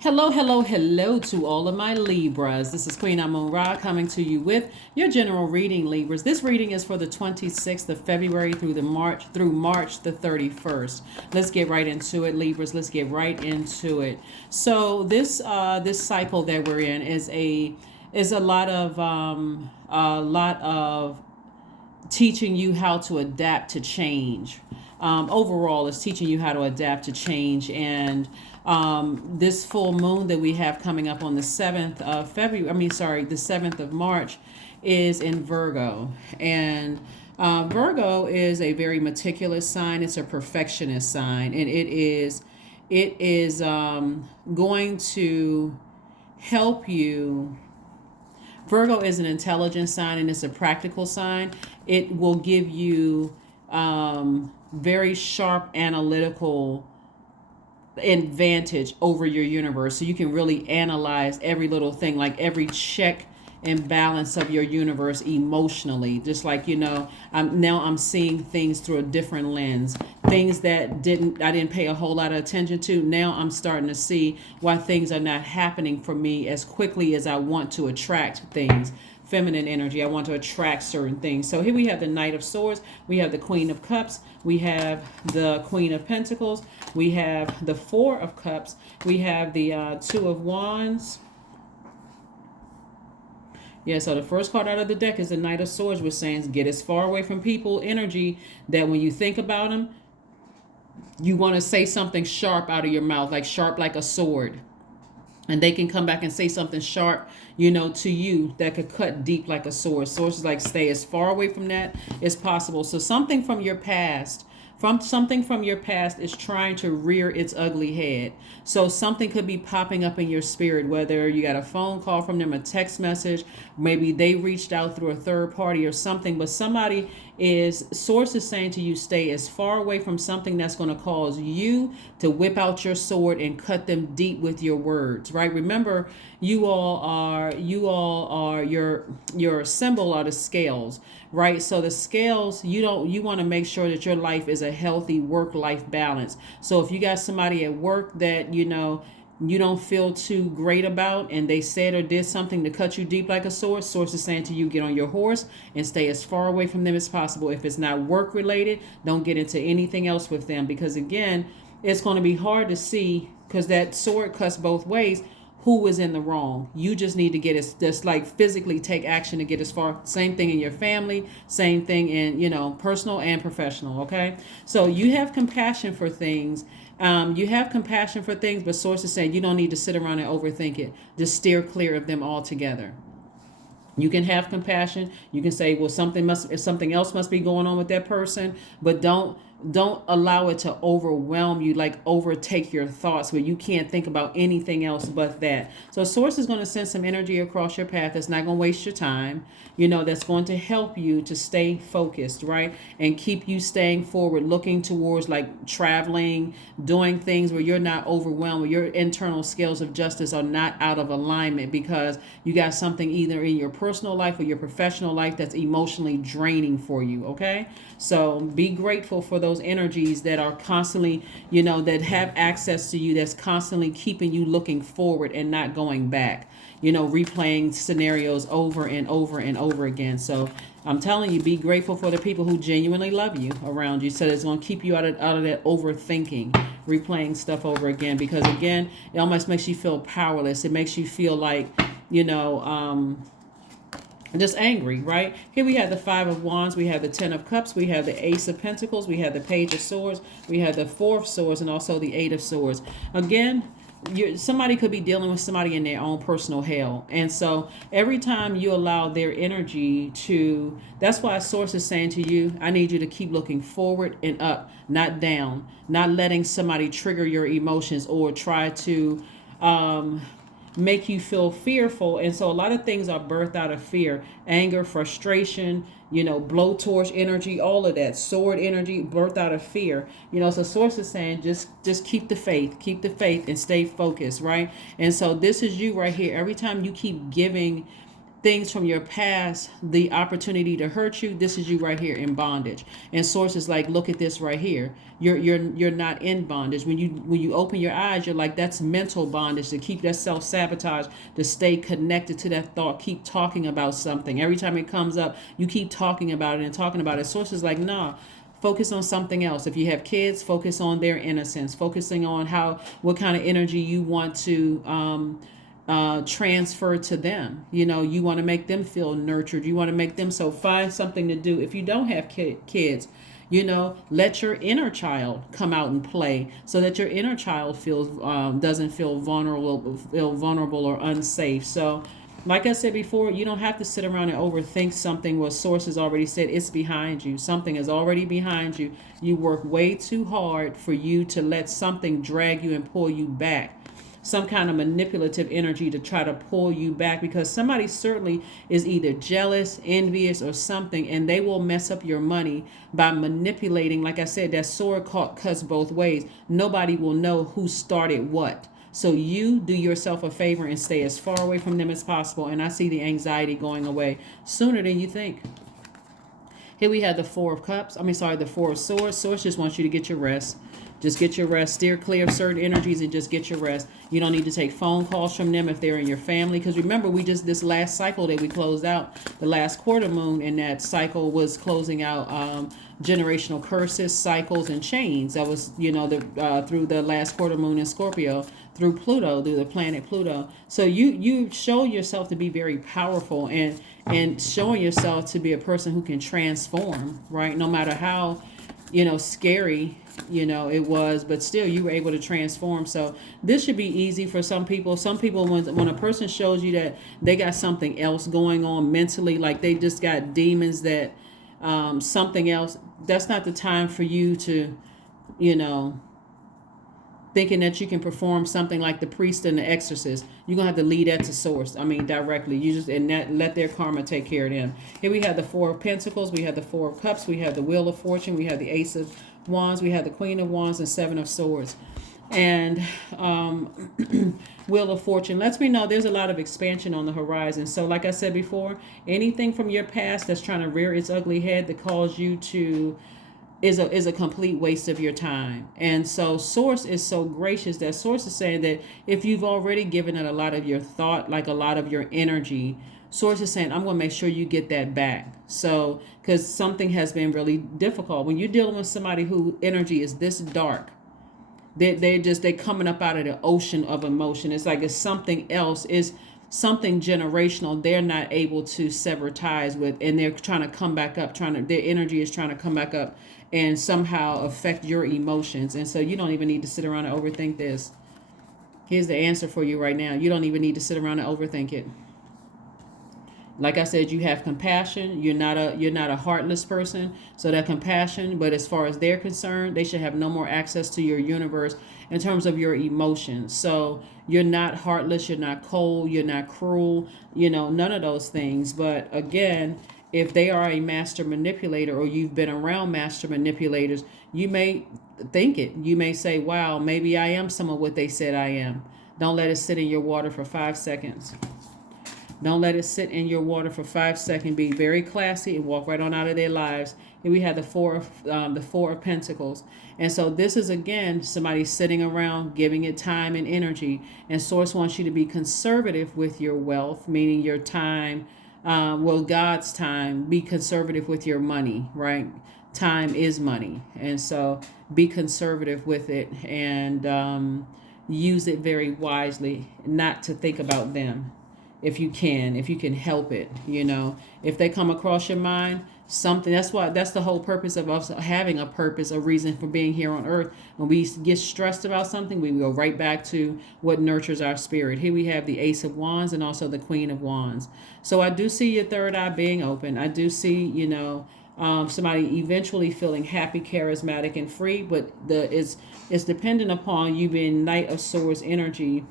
Hello, hello, hello to all of my Libras. This is Queen Amun Ra coming to you with your general reading, Libras. This reading is for the 26th of February through March the 31st. Let's get right into it, Libras. Let's get right into it. So this cycle that we're in is a lot of teaching you how to adapt to change. Overall, it's teaching you how to adapt to change. And this full moon that we have coming up on the 7th of February, the 7th of March, is in Virgo. And Virgo is a very meticulous sign. It's a perfectionist sign. And it is going to help you. Virgo is an intelligent sign and it's a practical sign. It will give you very sharp analytical advantage over your universe. So you can really analyze every little thing, like every check and balance of your universe emotionally. Just like, I'm seeing things through a different lens. Things that I didn't pay a whole lot of attention to. Now I'm starting to see why things are not happening for me as quickly as I want to attract things. Feminine energy. I want to attract certain things. So here we have the Knight of Swords. We have the Queen of Cups. We have the Queen of Pentacles. We have the Four of Cups. We have the Two of Wands. Yeah, so the first card out of the deck is the Knight of Swords, which saying get as far away from people energy that when you think about them, you want to say something sharp out of your mouth, like sharp like a sword. And they can come back and say something sharp, to you that could cut deep like a sword. Swords is like stay as far away from that as possible. So something from your past is trying to rear its ugly head. So something could be popping up in your spirit, whether you got a phone call from them, a text message, maybe they reached out through a third party or something, but source is saying to you, stay as far away from something that's going to cause you to whip out your sword and cut them deep with your words, right? Remember, you all are your symbol are the scales, right? So the scales, you want to make sure that your life is a healthy work-life balance. So if you got somebody at work that you don't feel too great about and they said or did something to cut you deep like a sword, source is saying to you, get on your horse and stay as far away from them as possible. If it's not work related, don't get into anything else with them, because again, it's going to be hard to see, because that sword cuts both ways, who was in the wrong. You just need to get it, just like physically take action to get as far. Same thing in your family, same thing in personal and professional. Okay, so you have compassion for things. But sources say you don't need to sit around and overthink it. Just steer clear of them altogether. You can have compassion. You can say, well, something else must be going on with that person, but don't allow it to overwhelm you, like overtake your thoughts where you can't think about anything else but that. So source is going to send some energy across your path that's not going to waste your time, that's going to help you to stay focused, right? And keep you staying forward, looking towards like traveling, doing things where you're not overwhelmed, where your internal scales of justice are not out of alignment because you got something either in your personal life or your professional life that's emotionally draining for you. Okay, so be grateful for those energies that are constantly, that have access to you, that's constantly keeping you looking forward and not going back, replaying scenarios over and over and over again. So I'm telling you, be grateful for the people who genuinely love you around you. So it's going to keep you out of that overthinking, replaying stuff over again, because again, it almost makes you feel powerless. It makes you feel like, just angry, right? Here we have the Five of Wands, we have the Ten of Cups, we have the Ace of Pentacles, we have the Page of Swords, we have the Four of Swords, and also the Eight of Swords. Again, somebody could be dealing with somebody in their own personal hell. And so every time you allow their energy that's why Source is saying to you, I need you to keep looking forward and up, not down, not letting somebody trigger your emotions or try to make you feel fearful. And so a lot of things are birthed out of fear, anger, frustration, blowtorch energy, all of that sword energy birthed out of fear. So source is saying just keep the faith and stay focused, right? And so this is you right here. Every time you keep giving things from your past the opportunity to hurt you. This is you right here in bondage. And source is like, look at this right here. You're not in bondage. When you open your eyes, you're like, that's mental bondage, to keep that self-sabotage, to stay connected to that thought, keep talking about something. Every time it comes up, you keep talking about it and talking about it. Source is like, nah, focus on something else. If you have kids, focus on their innocence, focusing on what kind of energy you want to transfer to them. You want to make them feel nurtured. You want to make them, so find something to do. If you don't have kids, let your inner child come out and play, so that your inner child feels doesn't feel vulnerable or unsafe. So like I said before, you don't have to sit around and overthink something where source has already said it's behind you. Something is already behind you. You work way too hard for you to let something drag you and pull you back. Some kind of manipulative energy to try to pull you back, because somebody certainly is either jealous, envious, or something, and they will mess up your money by manipulating. Like I said, that sword cuts both ways. Nobody will know who started what. So you do yourself a favor and stay as far away from them as possible. And I see the anxiety going away sooner than you think. Here we have the Four of Cups. The Four of Swords. Swords just wants you to get your rest. Just get your rest. Steer clear of certain energies and just get your rest. You don't need to take phone calls from them if they're in your family. Because remember, this last cycle that we closed out, the last quarter moon in that cycle was closing out generational curses, cycles, and chains. That was, through the last quarter moon in Scorpio, through Pluto, through the planet Pluto. So you show yourself to be very powerful, and showing yourself to be a person who can transform, right? No matter how, scary, it was, but still you were able to transform. So this should be easy for some people. Some people, when a person shows you that they got something else going on mentally, like they just got demons, that something else, that's not the time for you to, thinking that you can perform something like the priest and the exorcist. You're gonna have to lead that to source. Directly. You just let their karma take care of them. Here we have the Four of Pentacles, we have the Four of Cups, we have the Wheel of Fortune, we have the Ace of Wands, we have the Queen of Wands, and Seven of Swords. And Wheel of Fortune lets me know there's a lot of expansion on the horizon. So like I said before, anything from your past that's trying to rear its ugly head that calls you to is a complete waste of your time. And so source is so gracious that source is saying that if you've already given it a lot of your thought, like a lot of your energy, source is saying, I'm going to make sure you get that back. So, because something has been really difficult when you're dealing with somebody who energy is this dark, they're coming up out of the ocean of emotion. It's like it's something else, is something generational they're not able to sever ties with, and they're trying to come back up, their energy is trying to come back up and somehow affect your emotions. And so you don't even need to sit around and overthink this. Here's the answer for you right now. You don't even need to sit around and overthink it. Like I said, you have compassion. You're not a heartless person. So that compassion, but as far as they're concerned, they should have no more access to your universe in terms of your emotions. So you're not heartless, you're not cold, you're not cruel, none of those things. But again, if they are a master manipulator, or you've been around master manipulators, you may think it. You may say, wow, maybe I am some of what they said I am. Don't let it sit in your water for 5 seconds. Don't let it sit in your water for 5 seconds. Be very classy and walk right on out of their lives. Here we have the Four of Pentacles. And so this is, again, somebody sitting around giving it time and energy. And source wants you to be conservative with your wealth, meaning your time, God's time. Be conservative with your money, right? Time is money. And so be conservative with it, and use it very wisely, not to think about them. If you can help it, if they come across your mind, something, that's the whole purpose of us having a purpose, a reason for being here on earth. When we get stressed about something, we go right back to what nurtures our spirit. Here we have the Ace of Wands and also the Queen of Wands. So I do see your third eye being open. I do see, somebody eventually feeling happy, charismatic, and free, but it's dependent upon you being Knight of Swords energy.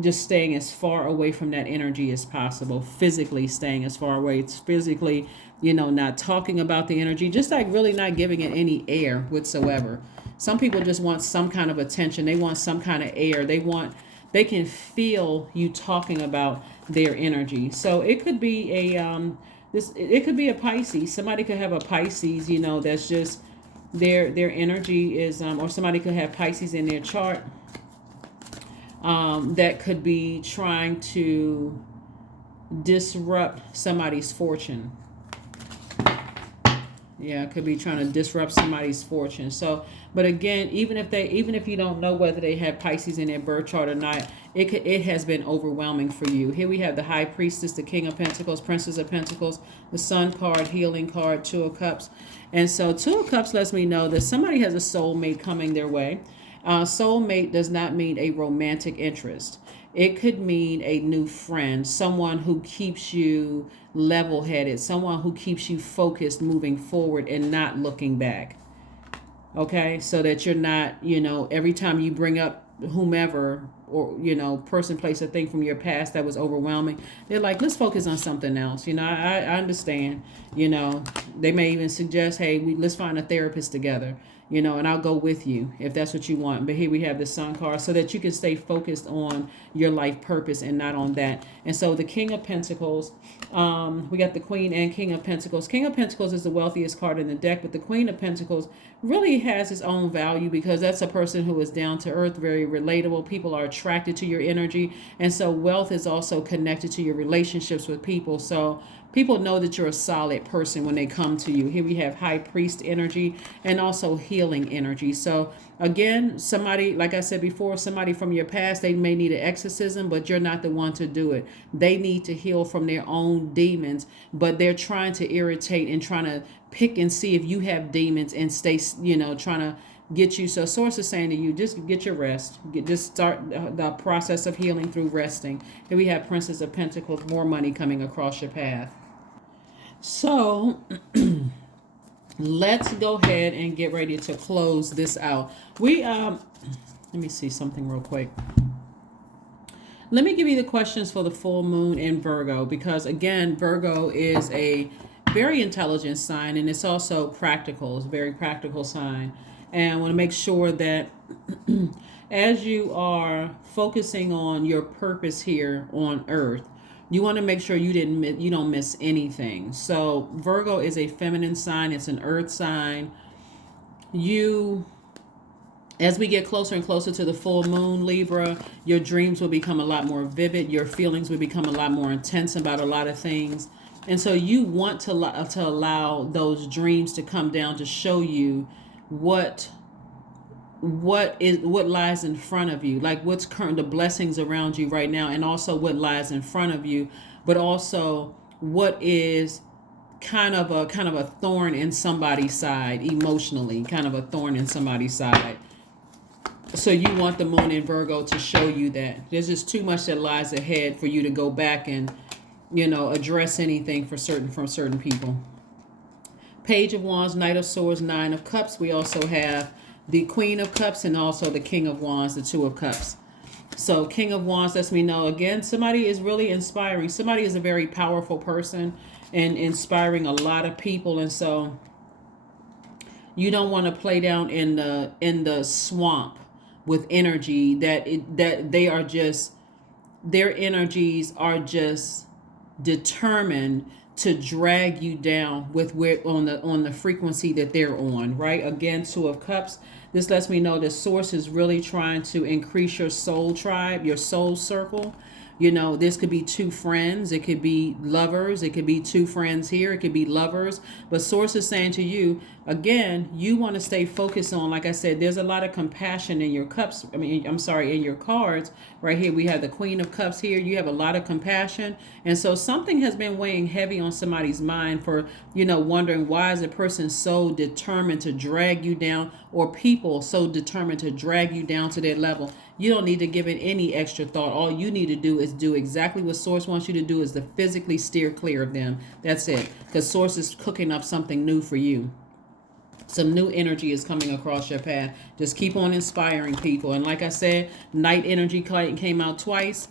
Just staying as far away from that energy as possible, physically staying as far away. It's physically, not talking about the energy, just like really not giving it any air whatsoever. Some people just want some kind of attention. They want some kind of air. They want they can feel you talking about their energy. So it could be it could be a Pisces. Somebody could have a Pisces, that's just their energy is, or somebody could have Pisces in their chart, that could be trying to disrupt somebody's fortune. Yeah, it could be trying to disrupt somebody's fortune. So, but again, even if you don't know whether they have Pisces in their birth chart or not, it has been overwhelming for you. Here we have the High Priestess, the King of Pentacles, Princess of Pentacles, the Sun card, Healing card, Two of Cups. And so Two of Cups lets me know that somebody has a soulmate coming their way. Soulmate does not mean a romantic interest. It could mean a new friend, someone who keeps you level-headed, someone who keeps you focused moving forward and not looking back. Okay, so that you're not, every time you bring up whomever or, person, place, or thing from your past that was overwhelming, they're like, let's focus on something else. I understand, they may even suggest, hey, let's find a therapist together. And I'll go with you if that's what you want. But here we have the Sun card so that you can stay focused on your life purpose and not on that. And so the King of Pentacles, we got the Queen and King of Pentacles. King of Pentacles is the wealthiest card in the deck, but the Queen of Pentacles really has its own value because that's a person who is down to earth, very relatable. People are attracted to your energy. And so wealth is also connected to your relationships with people. So people know that you're a solid person when they come to you. Here we have High Priest energy and also healing energy. So again, somebody, like I said before, somebody from your past, they may need an exorcism, but you're not the one to do it. They need to heal from their own demons, but they're trying to irritate and trying to pick and see if you have demons and stay, trying to get you. So source is saying to you, just get your rest. Just start the process of healing through resting. Here we have Princess of Pentacles, more money coming across your path. So let's go ahead and get ready to close this out. Let me see something real quick. Let me give you the questions for the full moon in Virgo, because again, Virgo is a very intelligent sign and it's also practical. It's a very practical sign. And I want to make sure that as you are focusing on your purpose here on earth, you want to make sure you don't miss anything. So Virgo is a feminine sign. It's an earth sign. As we get closer and closer to the full moon, Libra, your dreams will become a lot more vivid. Your feelings will become a lot more intense about a lot of things. And so you want to allow those dreams to come down to show you what lies in front of you, like what's current, the blessings around you right now, and also what lies in front of you, but also what is kind of a thorn in somebody's side emotionally, kind of a thorn in somebody's side. So you want the moon in Virgo to show you that there's just too much that lies ahead for you to go back and address anything from certain people. Page of Wands, Knight of Swords, Nine of Cups. We also have the Queen of Cups and also the King of Wands, the Two of Cups. So King of Wands lets me know, again, somebody is really inspiring. Somebody is a very powerful person and inspiring a lot of people. And so you don't want to play down in the swamp with energy that they are just, their energies are just determined to drag you down with where on the frequency that they're on, right? Again, Two of Cups. This lets me know the source is really trying to increase your soul tribe, your soul circle. This could be two friends. It could be lovers. It could be two friends here. It could be lovers. But source is saying to you, again, you want to stay focused on, like I said, there's a lot of compassion in your cups. In your cards. Right here, we have the Queen of Cups here. You have a lot of compassion. And so something has been weighing heavy on somebody's mind for, wondering why is a person so determined to drag you down, or people so determined to drag you down to that level. You don't need to give it any extra thought. All you need to do is do exactly what Source wants you to do, is to physically steer clear of them. That's it. Because Source is cooking up something new for you. Some new energy is coming across your path. Just keep on inspiring people. And like I said, Night energy came out twice.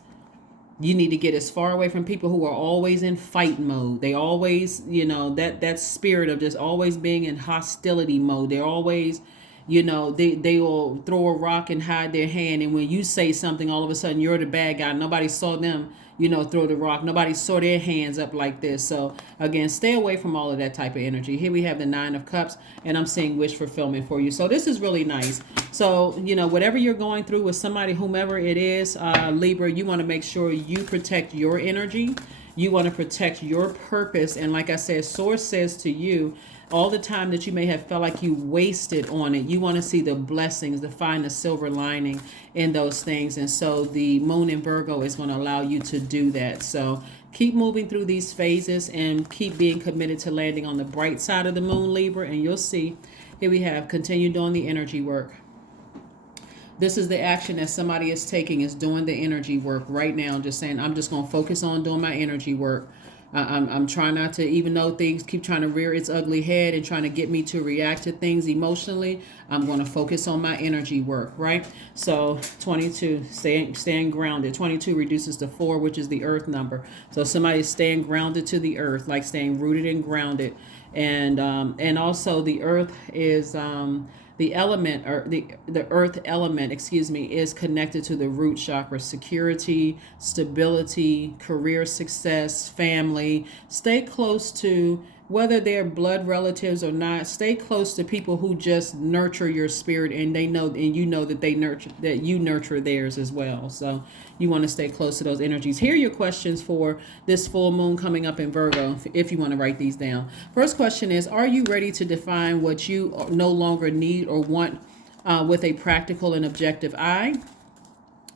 You need to get as far away from people who are always in fight mode. They always, that spirit of just always being in hostility mode. They're always, they will throw a rock and hide their hand, and when you say something, all of a sudden you're the bad guy. Nobody saw them, throw the rock. Nobody saw their hands up like this. So again, stay away from all of that type of energy. Here we have the Nine of Cups, and I'm seeing wish fulfillment for you. So this is really nice. So whatever you're going through with somebody, whomever it is, Libra, you want to make sure you protect your energy. You want to protect your purpose. And like I said, Source says to you, all the time that you may have felt like you wasted on it, you want to see the blessings, to find the silver lining in those things. And so the moon in Virgo is going to allow you to do that. So keep moving through these phases and keep being committed to landing on the bright side of the moon, Libra. And you'll see, here we have, continue doing the energy work. This is the action that somebody is taking, is doing the energy work right now. Just saying, I'm just going to focus on doing my energy work. I'm trying not to, even though things keep trying to rear its ugly head and trying to get me to react to things emotionally, I'm going to focus on my energy work, right? So 22, staying grounded. 22 reduces to 4, which is the earth number. So somebody's staying grounded to the earth, like staying rooted and grounded. And also the earth is... the element, or the earth element, is connected to the root chakra. Security, stability, career success, family. Stay close to, whether they're blood relatives or not, stay close to people who just nurture your spirit, and they know, and that they nurture, that you nurture theirs as well. So you want to stay close to those energies. Here are your questions for this full moon coming up in Virgo, if you want to write these down. First question is, are you ready to define what you no longer need or want with a practical and objective eye?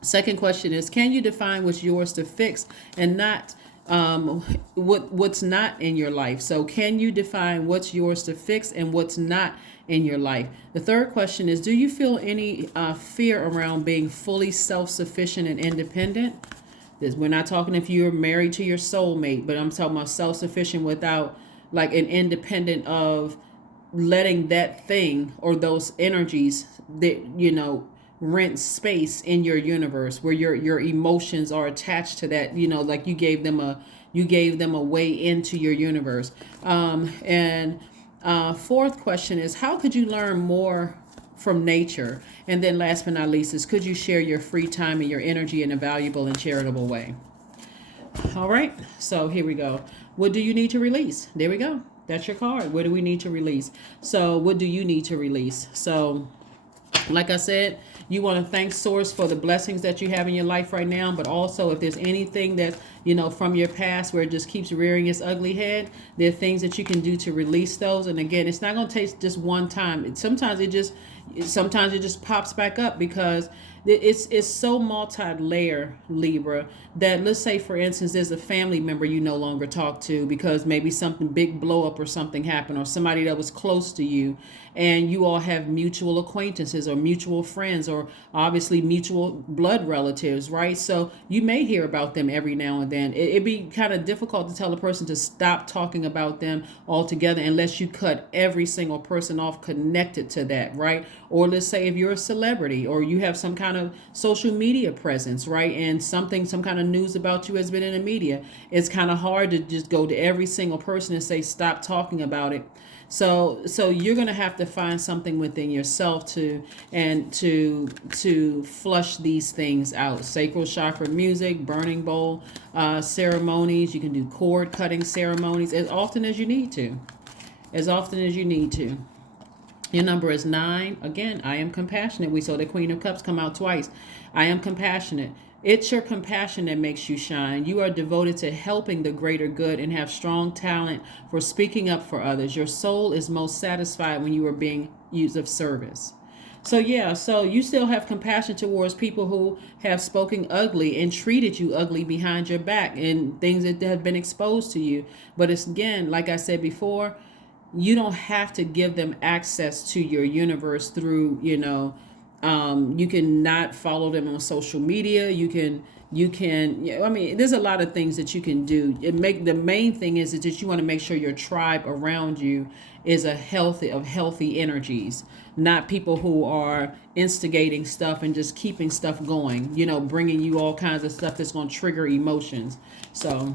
Second question is, can you define what's yours to fix and not what's not in your life? So can you define what's yours to fix and what's not in your life? The third question is, do you feel any fear around being fully self-sufficient and independent? We're not talking if you're married to your soulmate, but I'm talking about self-sufficient without, like, an independent of letting that thing or those energies that rent space in your universe, where your emotions are attached to that, like you gave them a way into your universe. And fourth question is, how could you learn more from nature? And then last but not least is, could you share your free time and your energy in a valuable and charitable way? All right, so here we go. What do you need to release? There we go. That's your card. What do we need to release? So what do you need to release? So like I said, you want to thank Source for the blessings that you have in your life right now, but also if there's anything that, from your past where it just keeps rearing its ugly head, there are things that you can do to release those. And again, it's not going to take just one time. Sometimes it just pops back up because it's so multi-layer, Libra, that let's say, for instance, there's a family member you no longer talk to because maybe something big blow up or something happened, or somebody that was close to you, and you all have mutual acquaintances or mutual friends or obviously mutual blood relatives, right? So you may hear about them every now and then. It'd be kind of difficult to tell a person to stop talking about them altogether unless you cut every single person off connected to that, right? Or let's say if you're a celebrity or you have some kind of social media presence, right? And some kind of news about you has been in the media. It's kind of hard to just go to every single person and say, stop talking about it. So you're going to have to find something within yourself to flush these things out. Sacral chakra music, burning bowl ceremonies. You can do cord cutting ceremonies as often as you need to. Your number is 9. Again, I am compassionate. We saw the Queen of Cups come out twice. I am compassionate. It's your compassion that makes you shine. You are devoted to helping the greater good and have strong talent for speaking up for others. Your soul is most satisfied when you are being used of service. So you still have compassion towards people who have spoken ugly and treated you ugly behind your back and things that have been exposed to you. But it's, again, like I said before, you don't have to give them access to your universe through, you can not follow them on social media. You can, there's a lot of things that you can do. The main thing is that you want to make sure your tribe around you is healthy energies, not people who are instigating stuff and just keeping stuff going, bringing you all kinds of stuff that's going to trigger emotions. So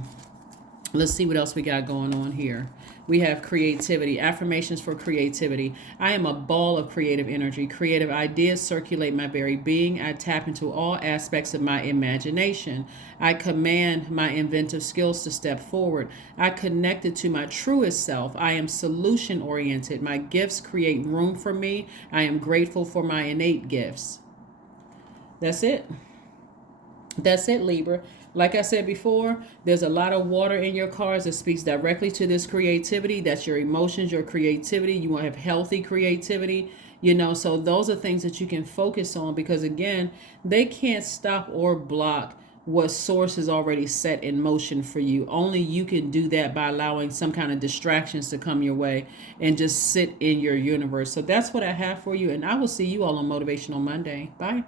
let's see what else we got going on here. We have creativity, affirmations for creativity. I am a ball of creative energy. Creative ideas circulate my very being. I tap into all aspects of my imagination. I command my inventive skills to step forward. I connected to my truest self. I am solution oriented. My gifts create room for me. I am grateful for my innate gifts. That's it. That's it, Libra. Like I said before, there's a lot of water in your cards that speaks directly to this creativity. That's your emotions, your creativity. You want to have healthy creativity, so those are things that you can focus on, because again, they can't stop or block what source is already set in motion for you. Only you can do that by allowing some kind of distractions to come your way and just sit in your universe. So that's what I have for you, and I will see you all on Motivational Monday. Bye.